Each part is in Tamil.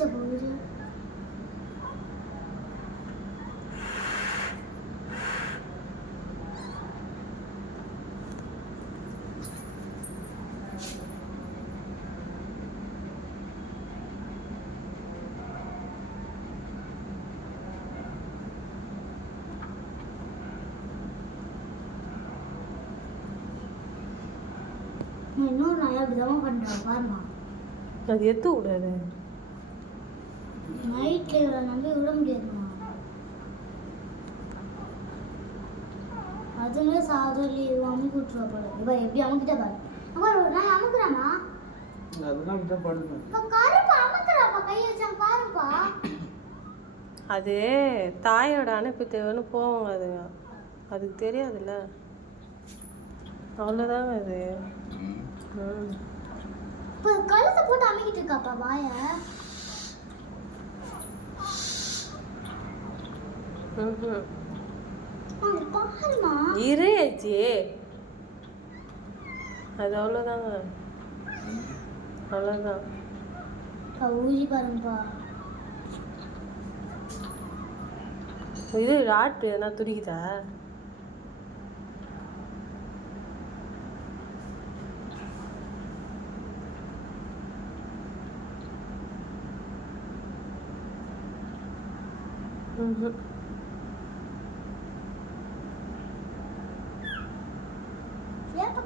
பச்சை போகுது இன்னொரு நாயா அப்படிதான் பண்ணுறேன் பாருமா அது எத்து விடாது நைட்ல இவரை நம்பி விட முடியாதுமா? சாதோலி அமுக்கி விட்டுருவா போல. இப்ப எப்படி அமுக்கிட்ட பாரு. அதுதான் கருப்பா அமுக்குறாப்பா கை வச்சாங்க பாருப்பா. அது தாயோட அனுப்பி தேவைன்னு போவோங்க அதுங்க அதுக்கு தெரியாதுல்ல. அவ்வளோதாங்க அது. இப்ப கழுத்தை போட்டு அமுக்கிட்டு இருக்காப்பா வாய? இரு ஆச்சி அது அவ்வளோதாங்க அவ்வளோதான் பாருங்கப்பா. இது ராட்டு எதனா துடிக்குதா ம்ஹும்.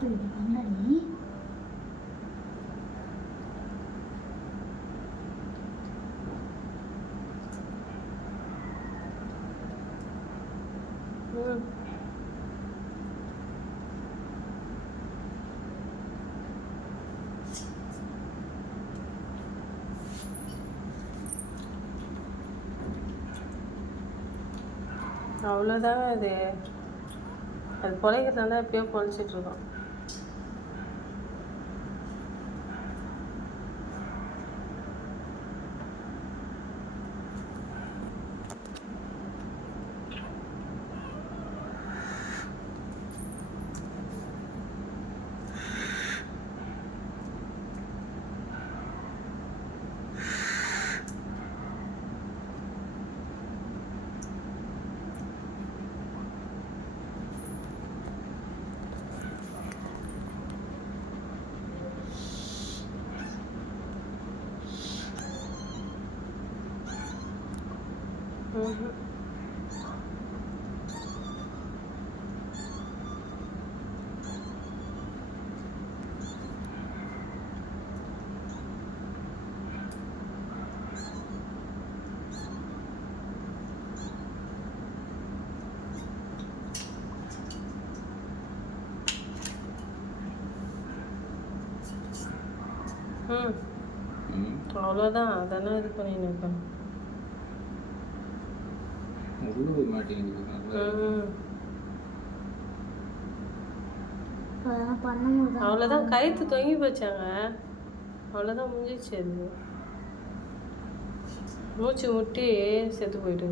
ஏப்பா அவ்வளோதாங்க அது அது பொழைக்கிறதால எப்பயோ பொழைச்சிட்டு ம் ம் அவ்வளோதான் அதானே இது பண்ணின்னு இருக்கேன் போய் மாட்டேங்குது அவ்வளோதான் கயிற்று தொங்கி போச்சாங்க. அவ்வளோதான் முடிஞ்சிச்சு அது. மூச்சு முட்டி செத்து போயிட்டு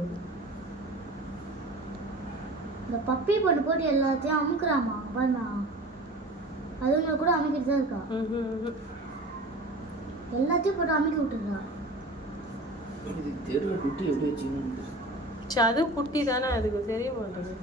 இந்த பப்பி போட்டு போட்டு எல்லாத்தையும் அமுக்குறாமா? பாருமா. அதுங்களை கூட அமுக்கிட்டு தான் இருக்கா. எல்லாத்தையும் போட்டு அமுக்கி விட்டுருக்கா அது குட்டி தானே அதுக்கு தெரிய மாட்டேங்குது.